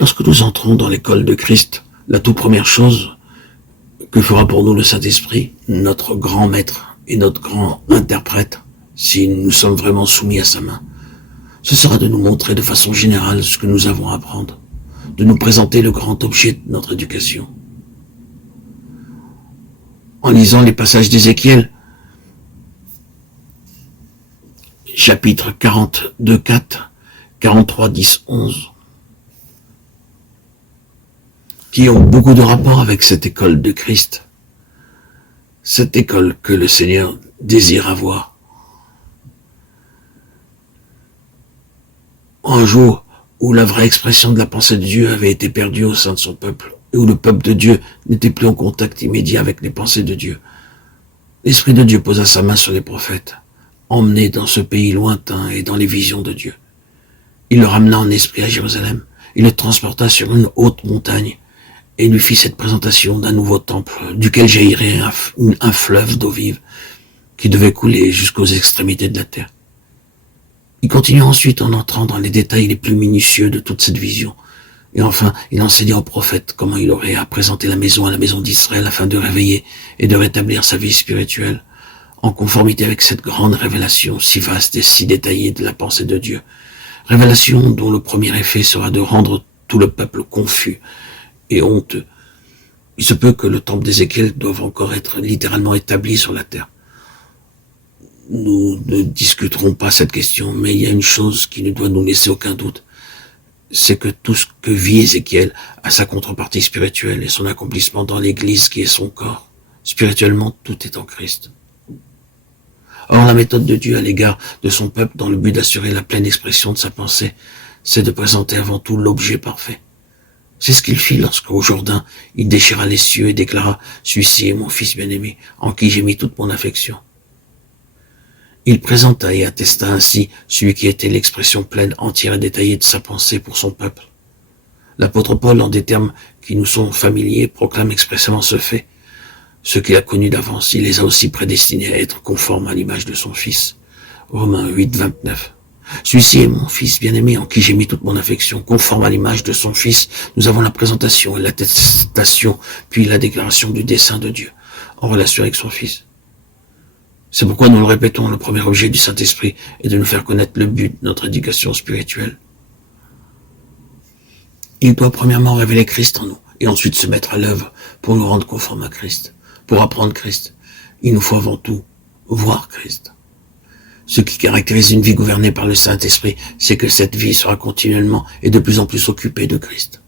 Lorsque nous entrons dans l'école de Christ, la toute première chose que fera pour nous le Saint-Esprit, notre grand maître et notre grand interprète, si nous sommes vraiment soumis à sa main, ce sera de nous montrer de façon générale ce que nous avons à apprendre, de nous présenter le grand objet de notre éducation. En lisant les passages d'Ézéchiel, chapitre 42, 4, 43, 10, 11, qui ont beaucoup de rapport avec cette école de Christ, cette école que le Seigneur désire avoir. Un jour où la vraie expression de la pensée de Dieu avait été perdue au sein de son peuple, et où le peuple de Dieu n'était plus en contact immédiat avec les pensées de Dieu, l'Esprit de Dieu posa sa main sur les prophètes, emmenés dans ce pays lointain et dans les visions de Dieu. Il le ramena en esprit à Jérusalem, il le transporta sur une haute montagne, et lui fit cette présentation d'un nouveau temple, duquel jaillirait un fleuve d'eau vive, qui devait couler jusqu'aux extrémités de la terre. Il continua ensuite en entrant dans les détails les plus minutieux de toute cette vision, et enfin il enseigna aux prophètes comment il aurait à présenter la maison d'Israël afin de réveiller et de rétablir sa vie spirituelle, en conformité avec cette grande révélation si vaste et si détaillée de la pensée de Dieu, révélation dont le premier effet sera de rendre tout le peuple confus et honteux. Il se peut que le temple d'Ézéchiel doive encore être littéralement établi sur la terre. Nous ne discuterons pas cette question, mais il y a une chose qui ne doit nous laisser aucun doute, c'est que tout ce que vit Ézéchiel a sa contrepartie spirituelle et son accomplissement dans l'Église qui est son corps. Spirituellement, tout est en Christ. Or, la méthode de Dieu à l'égard de son peuple dans le but d'assurer la pleine expression de sa pensée, c'est de présenter avant tout l'objet parfait. C'est ce qu'il fit lorsqu'au Jourdain, il déchira les cieux et déclara « Celui-ci est mon fils bien-aimé, en qui j'ai mis toute mon affection ». Il présenta et attesta ainsi celui qui était l'expression pleine, entière et détaillée de sa pensée pour son peuple. L'apôtre Paul, en des termes qui nous sont familiers, proclame expressément ce fait. Ceux qu'il a connus d'avance, il les a aussi prédestinés à être conformes à l'image de son Fils. Romains 8, 29. Celui-ci est mon Fils bien-aimé, en qui j'ai mis toute mon affection, conforme à l'image de son Fils. Nous avons la présentation et l'attestation, puis la déclaration du dessein de Dieu, en relation avec son Fils. C'est pourquoi nous le répétons, le premier objet du Saint-Esprit est de nous faire connaître le but de notre éducation spirituelle. Il doit premièrement révéler Christ en nous, et ensuite se mettre à l'œuvre pour nous rendre conformes à Christ. Pour apprendre Christ, il nous faut avant tout voir Christ. Ce qui caractérise une vie gouvernée par le Saint-Esprit, c'est que cette vie sera continuellement et de plus en plus occupée de Christ.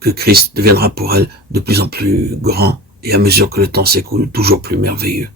Que Christ deviendra pour elle de plus en plus grand et à mesure que le temps s'écoule, toujours plus merveilleux.